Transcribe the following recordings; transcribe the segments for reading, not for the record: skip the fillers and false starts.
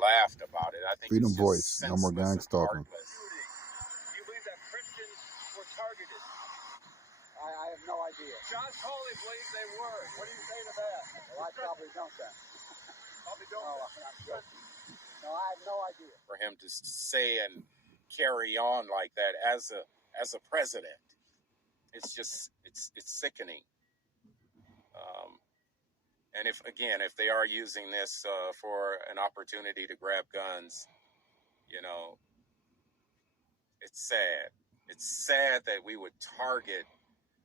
laughed about it. I think Freedom it's just voice. No more senseless gang and stalking. heartless. Do you believe that Christians were targeted? I have no idea. John Coley believes they were. What do you say to that? Well, I probably don't then. Probably don't. No, I'm joking. No, I have no idea. For him to say and carry on like that as a president, it's just it's sickening. And if they are using this for an opportunity to grab guns, you know, it's sad. It's sad that we would target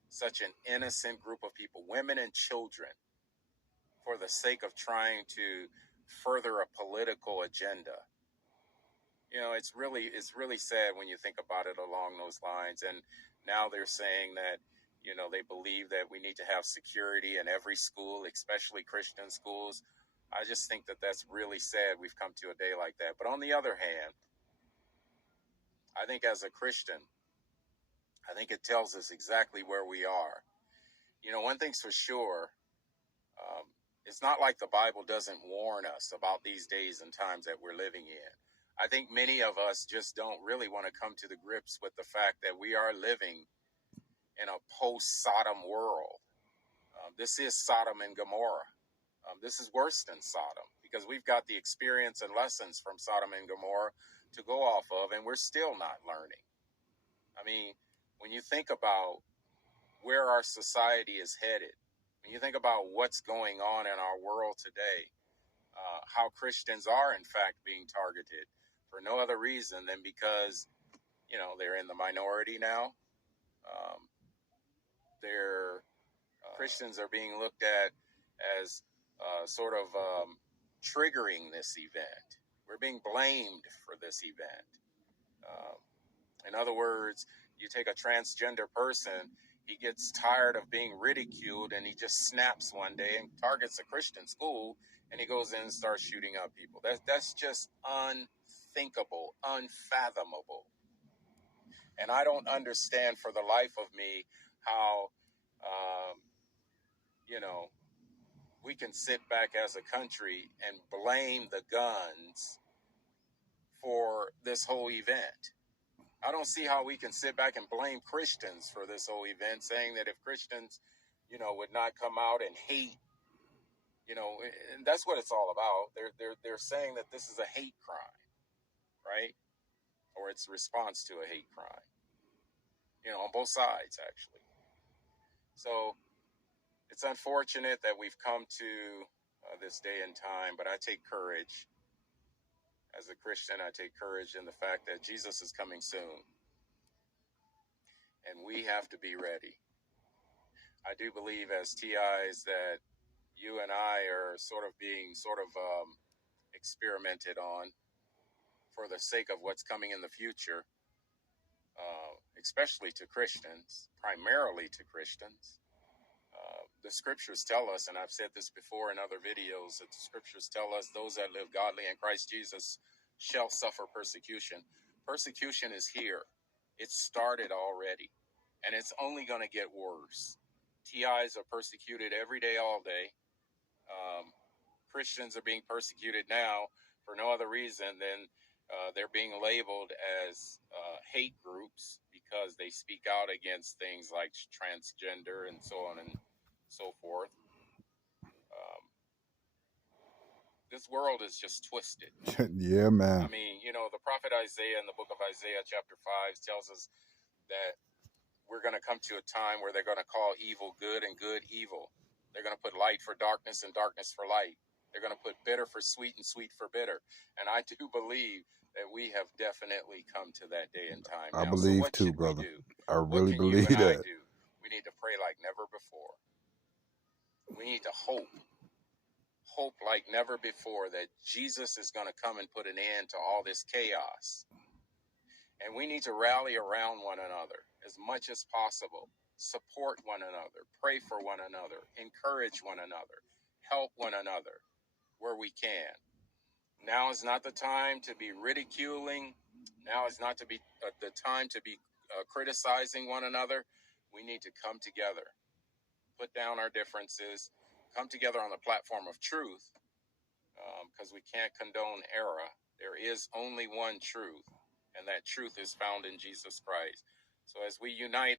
such an innocent group of people, women and children, for the sake of trying to further a political agenda. You know, it's really sad when you think about it along those lines. And now they're saying that, you know, they believe that we need to have security in every school, especially Christian schools. I just think that that's really sad we've come to a day like that. But on the other hand, I think as a Christian, I think it tells us exactly where we are. You know, one thing's for sure, it's not like the Bible doesn't warn us about these days and times that we're living in. I think many of us just don't really want to come to the grips with the fact that we are living in a post-Sodom world. This is Sodom and Gomorrah. This is worse than Sodom because we've got the experience and lessons from Sodom and Gomorrah to go off of, and we're still not learning. I mean, when you think about where our society is headed, when you think about what's going on in our world today, how Christians are in fact being targeted for no other reason than because, you know, they're in the minority now. Christians are being looked at as sort of triggering this event. We're being blamed for this event. In other words, you take a transgender person, he gets tired of being ridiculed and he just snaps one day and targets a Christian school and he goes in and starts shooting up people. That's just unthinkable, unfathomable. And I don't understand for the life of me how, you know, we can sit back as a country and blame the guns for this whole event. I don't see how we can sit back and blame Christians for this whole event, saying that if Christians, you know, would not come out and hate, you know, and that's what it's all about. They're saying that this is a hate crime, right? Or it's response to a hate crime, you know, on both sides, actually. So it's unfortunate that we've come to this day and time, but I take courage. As a Christian, I take courage in the fact that Jesus is coming soon. And we have to be ready. I do believe as TIs that you and I are sort of being experimented on for the sake of what's coming in the future, especially to Christians, primarily to Christians. The scriptures tell us, and I've said this before in other videos, that the scriptures tell us those that live godly in Christ Jesus shall suffer persecution. Persecution is here. It started already, and it's only going to get worse. TIs are persecuted every day, all day. Christians are being persecuted now for no other reason than they're being labeled as hate groups because they speak out against things like transgender and so on and so forth. This world is just twisted. Yeah, man. I mean, you know, the prophet Isaiah in the book of Isaiah chapter 5 tells us that we're going to come to a time where they're going to call evil good and good evil. They're going to put light for darkness and darkness for light. They're going to put bitter for sweet and sweet for bitter. And I do believe that we have definitely come to that day and time now. I believe so what too, should brother. we do? I really What can believe you and I that. do? We need to pray like never before. We need to hope like never before that Jesus is going to come and put an end to all this chaos. And we need to rally around one another as much as possible, support one another, pray for one another, encourage one another, help one another where we can. Now is not the time to be ridiculing. Now is not to be the time to be criticizing one another. We need to come together, put down our differences, come together on the platform of truth, because we can't condone error. There is only one truth, and that truth is found in Jesus Christ. So as we unite